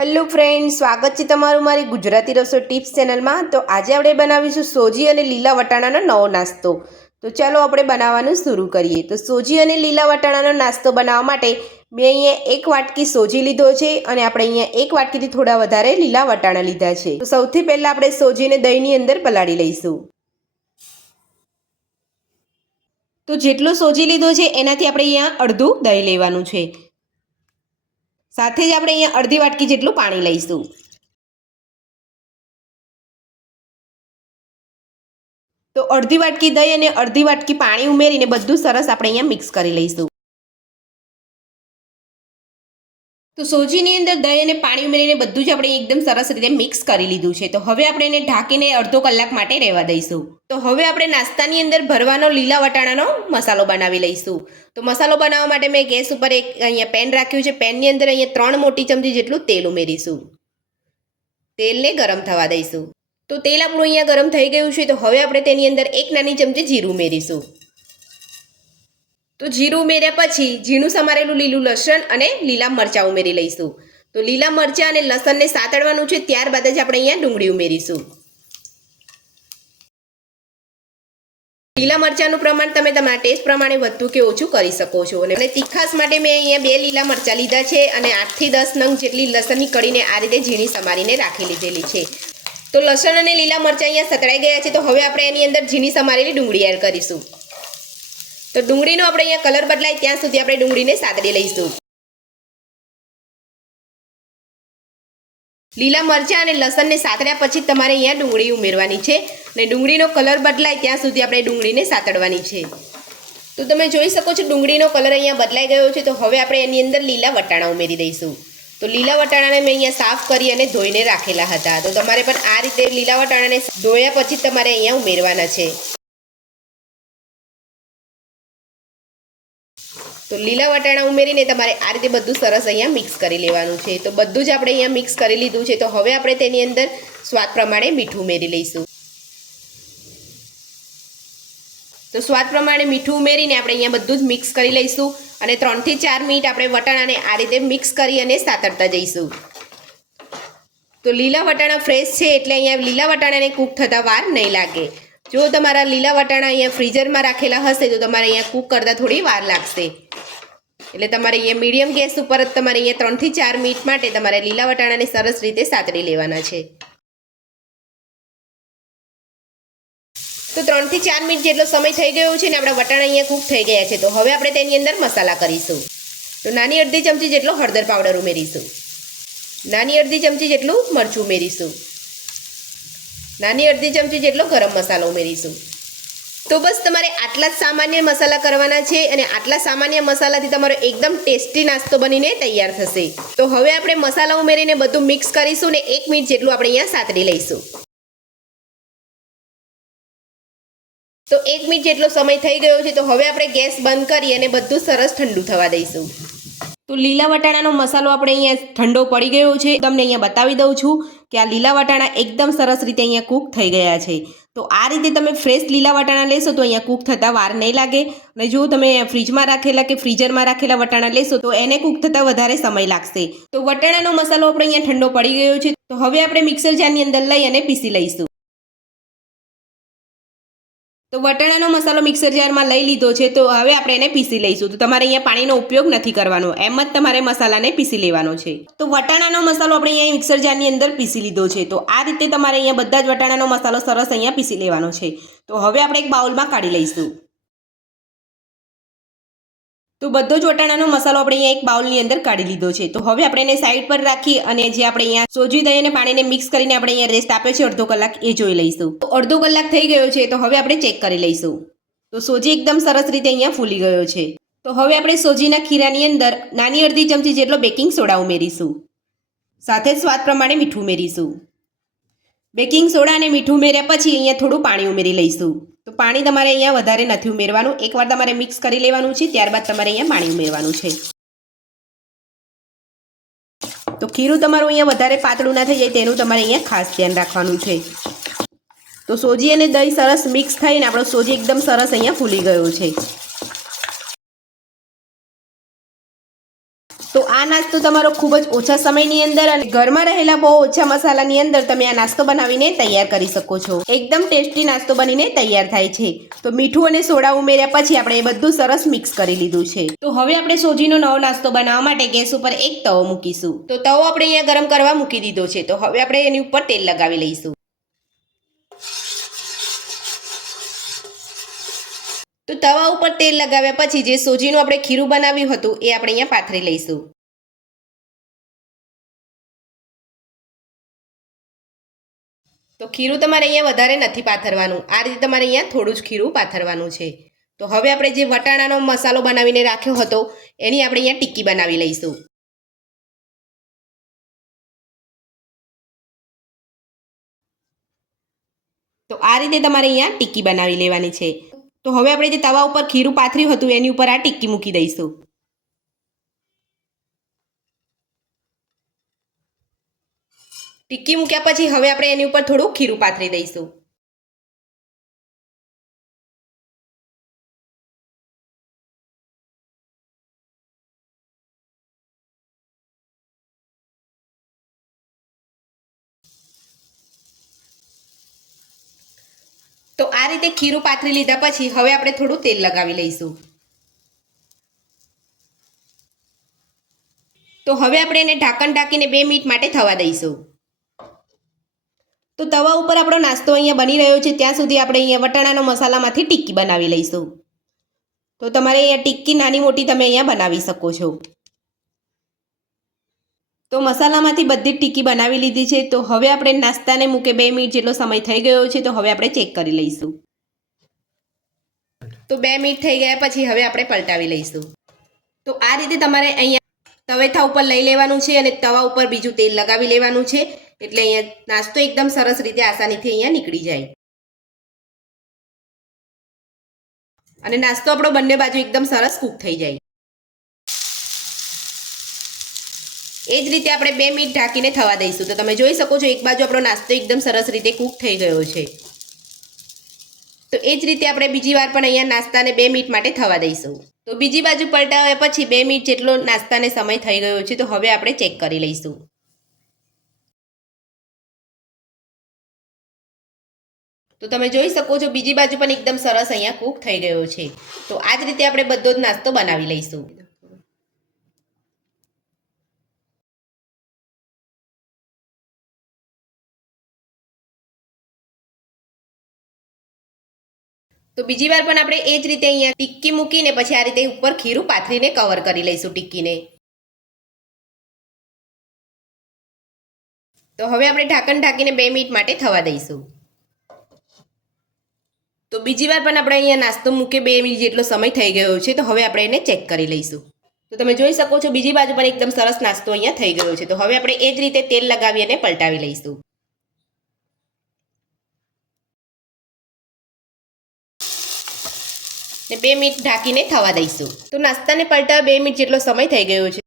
Hello friend, સ્વાગત છે તમારું મારી ગુજરાતી રસોઈ ટિપ્સ ચેનલમાં। તો આજે આપણે બનાવીશું સોજી અને લીલા વટાણાનો નવો નાસ્તો। તો ચાલો આપણે બનાવવાનું શરૂ કરીએ। તો સોજી અને લીલા વટાણાનો નાસ્તો બનાવવા માટે મેં અહીંયા એક વાટકી સોજી લીધો છે અને આપણે અહીંયા એક વાટકીથી થોડા વધારે લીલા વટાણા લીધા છે। તો સૌથી પહેલાં આપણે સોજીને દહીંની અંદર પલાળી લઈશું। તો જેટલો સોજી લીધો છે એનાથી આપણે અહીંયા અડધું દહીં લેવાનું છે। સાથે જ આપણે અહીંયા અડધી વાટકી જેટલું પાણી લઈશું। તો અડધી વાટકી દહીં અને અડધી વાટકી પાણી ઉમેરીને બધું સરસ આપણે અહીંયા મિક્સ કરી લઈશું। તો સોજીની અંદર દહીં અને પાણી ઉમેરીને બધું જ આપણે એકદમ સરસ રીતે મિક્સ કરી લીધું છે। તો હવે આપણે એને ઢાંકીને અડધો કલાક માટે રહેવા દઈશું। તો હવે આપણે નાસ્તાની અંદર ભરવાનો લીલા વટાણાનો મસાલો બનાવી લઈશું। તો મસાલો બનાવવા માટે મેં ગેસ ઉપર એક અહીંયા પેન રાખ્યું છે। પેનની અંદર અહીંયા 3 મોટી ચમચી જેટલું તેલ ઉમેરીશું। તેલને ગરમ થવા દઈશું। તો તેલ આપણું અહીંયા ગરમ થઈ ગયું છે। તો હવે આપણે તેની અંદર 1 નાની ચમચી જીરું ઉમેરીશું। તો જીરું ઉમેર્યા પછી ઝીણું સમારેલું લીલું લસણ અને લીલા મરચાં ઉમેરી લઈશું। તો લીલા મરચાં અને લસણને સાતળવાનું છે, ત્યારબાદ જ આપણે અહીંયા ડુંગળી ઉમેરીશું। લીલા મરચાંનું પ્રમાણ તમે તમારા ટેસ્ટ પ્રમાણે વધતું કે ઓછું કરી શકો છો। અને તીખાસ માટે મેં અહીંયા 2 લીલા મરચાં લીધા છે અને 8 થી 10 નંગ જેટલી લસણની કળીને આ રીતે ઝીણી સમારીને રાખી લીધેલી છે। તો લસણ અને લીલા મરચાં અહીંયા સતળાઈ ગયા છે। તો હવે આપણે એની અંદર ઝીણી સમારેલી ડુંગળી એડ કરીશું। તો ડુંગળીનો આપણે અહીંયા કલર બદલાય ત્યાં સુધી આપણે ડુંગળીને સાતળી લઈશું। લીલા મરચાં અને લસણને સાતળ્યા પછી તમારે અહીંયા ડુંગળી ઉમેરવાની છે અને ડુંગળીનો કલર બદલાય ત્યાં સુધી આપણે ડુંગળીને સાતળવાની છે। તો તમે જોઈ શકો છો ડુંગળીનો કલર અહીંયા બદલાઈ ગયો છે। તો હવે આપણે એની અંદર લીલા વટાણા ઉમેરી દઈશું। તો લીલા વટાણાને મેં અહીંયા સાફ કરી અને ધોઈને રાખેલા હતા। તો તમારે પણ આ રીતે લીલા વટાણાને ધોયા પછી તમારે અહીંયા ઉમેરવાના છે। તો લીલા વટાણા ઉમેરીને તમારે આ રીતે બધું સરસ અહીંયા મિક્સ કરી લેવાનું છે। તો બધું જ આપણે અહીંયા મિક્સ કરી લીધું છે। તો હવે આપણે તેની અંદર સ્વાદ પ્રમાણે મીઠું ઉમેરી લઈશું। તો સ્વાદ પ્રમાણે મીઠું ઉમેરીને આપણે અહીંયા બધું જ મિક્સ કરી લઈશું અને 3 થી 4 મિનિટ આપણે વટાણાને આ રીતે મિક્સ કરી અને સાતળતા જઈશું। તો લીલા વટાણા ફ્રેશ છે એટલે અહીંયા લીલા વટાણાને કૂક થતા વાર નહીં લાગે। જો તમારા લીલા વટાણા અહીંયા ફ્રીઝરમાં રાખેલા હશે તો તમારે અહીંયા કૂક કરતાં થોડી વાર લાગશે। એટલે તમારે અહીંયા મીડિયમ ગેસ ઉપર જ તમારે અહીંયા 3 થી 4 મિનિટ માટે તમારે લીલા વટાણાને સરસ રીતે સાતળી લેવાના છે। તો 3 થી 4 મિનિટ જેટલો સમય થઈ ગયો છે ને આપણા વટાણા અહીંયા કૂક થઈ ગયા છે। તો હવે આપણે તેની અંદર મસાલા કરીશું। તો નાની અડધી ચમચી જેટલો હળદર પાવડર ઉમેરીશું। નાની અડધી ચમચી જેટલું મરચું ઉમેરીશું। નાની અડધી ચમચી જેટલો ગરમ મસાલો ઉમેરીશું। તો બસ તમારે આટલા જ સામાન્ય મસાલા કરવાના છે અને આટલા સામાન્ય મસાલાથી તમારો એકદમ ટેસ્ટી નાસ્તો બનીને તૈયાર થશે। તો હવે આપણે મસાલા ઉમેરીને બધું મિક્સ કરીશું ને 1 મિનિટ જેટલું આપણે અહીંયા સાતળી લઈશું। તો 1 મિનિટ જેટલો સમય થઈ ગયો છે। તો હવે આપણે ગેસ બંધ કરી અને બધું સરસ ઠંડુ થવા દઈશું। તો લીલા વટાણાનો મસાલો આપણે અહીંયા ઠંડો પડી ગયો છે। તમને અહીંયા બતાવી દઉં છું કે આ લીલા વટાણા એકદમ સરસ રીતે અહીંયા કૂક થઈ ગયા છે। તો આ રીતે તમે ફ્રેશ લીલા વટાણા લેશો તો અહીંયા કૂક થતાં વાર નહીં લાગે। અને જો તમે ફ્રીજમાં રાખેલા કે ફ્રીઝરમાં રાખેલા વટાણા લેશો તો એને કૂક થતાં વધારે સમય લાગશે। તો વટાણાનો મસાલો આપણે અહીંયા ઠંડો પડી ગયો છે। તો હવે આપણે મિક્સર જારની અંદર લઈ અને પીસી લઈશું। તો વટાણાનો મસાલો મિક્સર જારમાં લઈ લીધો છે। તો હવે આપણે એને પીસી લઈશું। તો તમારે અહીંયા પાણીનો ઉપયોગ નથી કરવાનો, એમ જ તમારે મસાલાને પીસી લેવાનો છે। તો વટાણાનો મસાલો આપણે અહીંયા મિક્સર જારની અંદર પીસી લીધો છે। તો આ રીતે તમારે અહીંયા બધા જ વટાણાનો મસાલો સરસ અહીંયા પીસી લેવાનો છે। તો હવે આપણે એક બાઉલમાં કાઢી લઈશું। તો બધો જ વટાણાનો મસાલો આપણે અહીંયા એક બાઉલની અંદર કાઢી લીધો છે। તો હવે આપણે એને સાઈડ પર રાખી અને જે આપણે અહીંયા સોજી દહીં અને પાણીને મિક્સ કરીને આપણે અહીંયા રેસ્ટ આપ્યો છે અડધો કલાક, એ જોઈ લઈશું। તો અડધો કલાક થઈ ગયો છે। તો હવે આપણે ચેક કરી લઈશું। તો સોજી એકદમ સરસ રીતે અહીંયા ફૂલી ગયો છે। તો હવે આપણે સોજીના ખીરાની અંદર નાની અડધી ચમચી જેટલો બેકિંગ સોડા ઉમેરીશું। સાથે જ સ્વાદ પ્રમાણે મીઠું ઉમેરીશું। બેકિંગ સોડા અને મીઠું ઉમેર્યા પછી અહીંયા થોડું પાણી ઉમેરી લઈશું। તો પાણી તમારે અહીંયા વધારે નથી ઉમેરવાનું, એકવાર તમારે મિક્સ કરી લેવાનું છે, ત્યારબાદ તમારે અહીંયા પાણી ઉમેરવાનું છે। તો ખીરું તમારું અહીંયા વધારે પાતળું ના થઈ જાય તેનું તમારે અહીંયા ખાસ ધ્યાન રાખવાનું છે। તો સોજી અને દહીં સરસ મિક્સ થઈને આપણો સોજી એકદમ સરસ અહીંયા ફૂલી ગયો છે। તો આ નાસ્તો તમારો ખૂબ જ ઓછા સમયની અંદર અને ઘરમાં રહેલા બહુ ઓછા મસાલાની અંદર તમે આ નાસ્તો બનાવીને તૈયાર કરી શકો છો. એકદમ ટેસ્ટી નાસ્તો બનીને તૈયાર થાય છે. તો મીઠું અને સોડા ઉમેર્યા પછી આપણે એ બધું સરસ મિક્સ કરી લીધું છે. તો હવે આપણે સોજીનો નવો નાસ્તો બનાવવા માટે ગેસ ઉપર એક તવો મૂકીશું. તો તવો આપણે અહીંયા ગરમ કરવા મૂકી દીધો છે. તો હવે આપણે એની ઉપર તેલ લગાવી લઈશું. તો તવા ઉપર તેલ લગાવ્યા પછી જે સોજીનું આપણે ખીરું બનાવ્યું હતું એ આપણે અહીંયા પાથરી લઈશું. તો ખીરું તમારે અહીંયા વધારે નથી પાથરવાનું. આ રીતે તમારે અહીંયા થોડું જ ખીરું પાથરવાનું છે. તો હવે આપણે જે વટાણાનો મસાલો બનાવીને રાખ્યો હતો એની આપણે અહીંયા ટિક્કી બનાવી લઈશું. તો આ રીતે તમારે અહીંયા ટિક્કી બનાવી લેવાની છે. તો હવે આપણે જે તવા ઉપર ખીરું પાથર્યું હતું એની ઉપર આ ટિક્કી મૂકી દઈશું. ટિક્કી મૂક્યા પછી હવે આપણે એની ઉપર થોડું ખીરું પાથરી દઈશું. તો આ રીતે ખીરું પાથરી લીધા પછી હવે આપણે થોડું તેલ લગાવી લઈશું. તો હવે આપણે એને ઢાંકણ ઢાંકીને 2 મિનિટ માટે થવા દઈશું. તો તવા ઉપર આપણો નાસ્તો અહીંયા બની રહ્યો છે ત્યાં સુધી આપણે અહીંયા વટાણાનો મસાલામાંથી ટિક્કી બનાવી લઈશું. તો તમારે અહીંયા ટિક્કી નાની મોટી તમે અહીંયા બનાવી શકો છો. તો મસાલામાંથી બધી જ ટિક્કી બનાવી લીધી છે. તો હવે આપણે નાસ્તાને મૂકે 2 મિનિટ જેટલો સમય થઈ ગયો છે. તો હવે આપણે ચેક કરી લઈશું. તો 2 મિનિટ થઈ ગયા પછી હવે આપણે પલટાવી લઈશું. તો આ રીતે તમારે અહીંયા તવેથા ઉપર લઈ લેવાનું છે અને તવા ઉપર બીજું તેલ લગાવી લેવાનું છે. એટલે અહીંયા નાસ્તો એકદમ સરસ રીતે આસાનીથી અહીંયા નીકળી જાય. અને નાસ્તો આપણો બંને બાજુ એકદમ સરસ કૂક થઈ જાય. એ જ રીતે આપણે 2 મિનિટ ઢાંકીને થવા દઈશું. તો તમે જોઈ શકો છો એક બાજુ આપણો નાસ્તો એકદમ સરસ રીતે કૂક થઈ ગયો છે. તો એ જ રીતે આપણે બીજી વાર પણ અહીંયા નાસ્તાને 2 મિનિટ માટે થવા દઈશું. તો બીજી બાજુ પલટાવ્યા પછી 2 મિનિટ જેટલો નાસ્તાને સમય થઈ ગયો છે. તો હવે આપણે ચેક કરી લઈશું. તો તમે જોઈ શકો છો બીજી બાજુ પણ એકદમ સરસ અહીંયા કૂક થઈ ગયો છે. તો આ જ રીતે આપણે બધો જ નાસ્તો બનાવી લઈશું. તો બીજી વાર પણ આપણે એ જ રીતે અહીંયા ટિક્કી મૂકીને પછી આ રીતે ઉપર ખીરું પાથરીને કવર કરી લઈશું ટિક્કીને. તો હવે આપણે ઢાંકણ ઢાંકીને 2 મિનિટ માટે થવા દઈશું. તો બીજી વાર પણ આપણે અહીંયા નાસ્તો મૂકે 2 મિનિટ જેટલો સમય થઈ ગયો છે. તો હવે આપણે એને ચેક કરી લઈશું. તો તમે જોઈ શકો છો બીજી બાજુ પણ એકદમ સરસ નાસ્તો અહીંયા થઈ ગયો છે. તો હવે આપણે એ જ રીતે તેલ લગાવી અને પલટાવી લઈશું. ને 2 મિનિટ ઢાંકીને થવા દઈશું. તો નાસ્તાને પલટાવા 2 મિનિટ જેટલો સમય થઈ ગયો છે.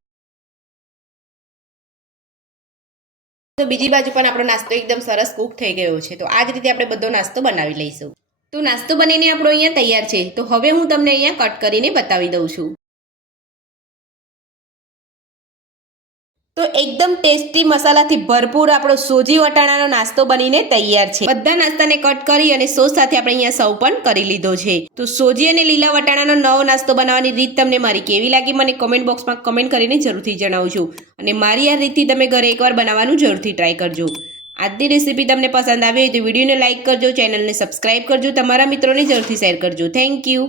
તો બીજી બાજુ પણ આપણો નાસ્તો એકદમ સરસ કૂક થઈ ગયો છે. તો આ જ રીતે આપણે બધો નાસ્તો બનાવી લઈશું. તો નાસ્તો બનીને આપણો અહીંયા તૈયાર છે. તો હવે હું તમને અહીંયા કટ કરીને બતાવી દઉં છું. તો એકદમ ટેસ્ટી મસાલાથી ભરપૂર આપણો સોજી વટાણાનો નાસ્તો બનીને તૈયાર છે. બધા નાસ્તાને કટ કરી અને સોસ સાથે આપણે અહીંયા સર્વ પણ કરી લીધો છે. તો સોજી અને લીલા વટાણાનો નવો નાસ્તો બનાવવાની રીત તમને મારી કેવી લાગી મને કોમેન્ટ બોક્સમાં કમેન્ટ કરીને જરૂરથી જણાવજો. અને મારી આ રીતથી તમે ઘરે એકવાર બનાવવાનું જરૂરથી ટ્રાય કરજો. આજની રેસીપી તમને પસંદ આવી હોય તો વિડીયોને લાઇક કરજો, ચેનલને સબસ્ક્રાઇબ કરજો, તમારા મિત્રોને જરૂરથી શેર કરજો. Thank you.